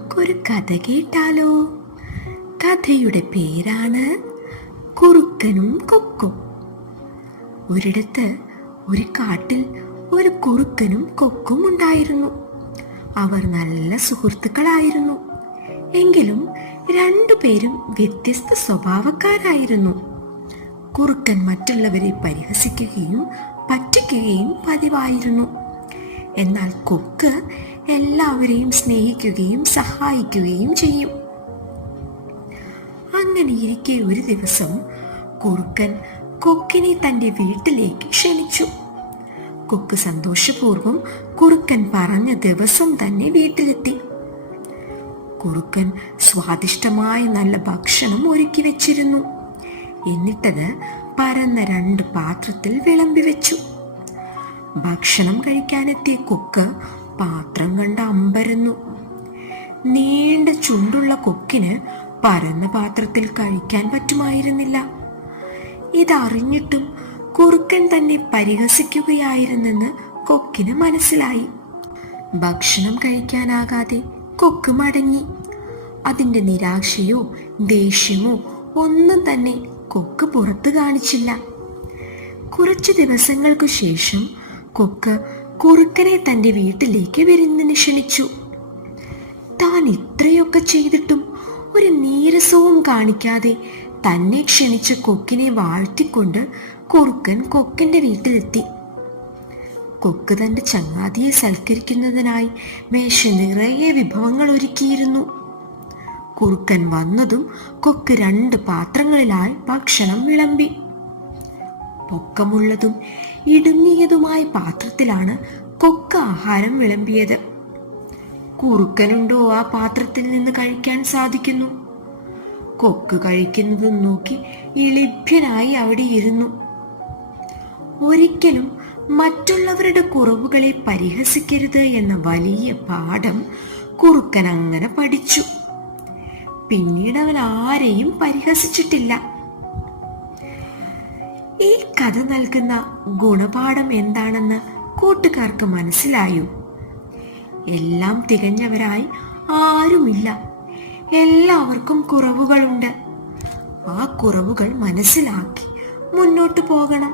നമുക്കൊരു കഥ കേട്ടാലോ? കഥയുടെ പേരാണ് കുറുക്കനും കൊക്കും. ഒരിടത്ത് ഒരു കാട്ടിൽ ഒരു കുറുക്കനും കൊക്കും ഉണ്ടായിരുന്നു. അവർ നല്ല സുഹൃത്തുക്കളായിരുന്നു. എങ്കിലും രണ്ടുപേരും വ്യത്യസ്ത സ്വഭാവക്കാരായിരുന്നു. കുറുക്കൻ മറ്റുള്ളവരെ പരിഹസിക്കുകയും പറ്റിക്കുകയും പതിവായിരുന്നു. എന്നാൽ കൊക്ക് എല്ലാവരെയും സ്നേഹിക്കുകയും സഹായിക്കുകയും ചെയ്യും. അങ്ങനെയിരിക്കെ ഒരു ദിവസം കുറുക്കൻ കൊക്കിനെ തന്റെ വീട്ടിലേക്ക് ക്ഷണിച്ചു. കൊക്ക് സന്തോഷപൂർവ്വം കുറുക്കൻ പറഞ്ഞ ദിവസം തന്നെ വീട്ടിലെത്തി. കുറുക്കൻ സ്വാദിഷ്ടമായ നല്ല ഭക്ഷണം ഒരുക്കി വെച്ചിരുന്നു. എന്നിട്ടത് പരന്ന 2 പാത്രത്തിൽ വിളമ്പി വെച്ചു. ഭക്ഷണം കഴിക്കാനെത്തിയ കൊക്ക് പാത്രം കണ്ട് അമ്പരന്നു. നീണ്ട ചുണ്ടുള്ള കൊക്കിന് പരന്ന പാത്രത്തിൽ കഴിക്കാൻ പറ്റുമായിരുന്നില്ല. ഇതറിഞ്ഞിട്ടും കുറുക്കൻ തന്നെ പരിഹസിക്കുകയായിരുന്നെന്ന് കൊക്കിന് മനസ്സിലായി. ഭക്ഷണം കഴിക്കാനാകാതെ കൊക്ക് മടങ്ങി. അതിന്റെ നിരാശയോ ദേഷ്യമോ ഒന്നും തന്നെ കൊക്ക് പുറത്തു കാണിച്ചില്ല. കുറച്ചു ദിവസങ്ങൾക്കു ശേഷം കൊക്ക് കുറുക്കനെ തന്റെ വീട്ടിലേക്ക് വിരുന്നിന് ക്ഷണിച്ചു. താൻ ഇത്രയൊക്കെ ചെയ്തിട്ടും ഒരു നീരസവും കാണിക്കാതെ തന്നെ ക്ഷണിച്ച കൊക്കിനെ വാഴ്ത്തിക്കൊണ്ട് കുറുക്കൻ കൊക്കിന്റെ വീട്ടിലെത്തി. കൊക്ക് തന്റെ ചങ്ങാതിയെ സൽക്കരിക്കുന്നതിനായി മേശ നിറയെ വിഭവങ്ങൾ ഒരുക്കിയിരുന്നു. കുറുക്കൻ വന്നതും കൊക്ക് 2 പാത്രങ്ങളിലായി ഭക്ഷണം വിളമ്പി. പൊക്കമുള്ളതും ഇടുങ്ങിയതുമായ പാത്രത്തിലാണ് കൊക്ക് ആഹാരം വിളമ്പിയത്. കുറുക്കനുണ്ടോ ആ പാത്രത്തിൽ നിന്ന് കഴിക്കാൻ സാധിക്കുന്നു? കൊക്ക് കഴിക്കുന്നതും നോക്കി ഇളിഭ്യനായി അവിടെ ഇരുന്നു. ഒരിക്കലും മറ്റുള്ളവരുടെ കുറവുകളെ പരിഹസിക്കരുത് എന്ന വലിയ പാഠം കുറുക്കൻ അങ്ങനെ പഠിച്ചു. പിന്നീട് അവൻ ആരെയും പരിഹസിച്ചിട്ടില്ല. ഈ കഥ നൽകുന്ന ഗുണപാഠം എന്താണെന്ന് കൂട്ടുകാർക്ക് മനസ്സിലായോ? എല്ലാം തികഞ്ഞവരായി ആരുമില്ല. എല്ലാവർക്കും കുറവുകളുണ്ട്. ആ കുറവുകൾ മനസ്സിലാക്കി മുന്നോട്ട് പോകണം.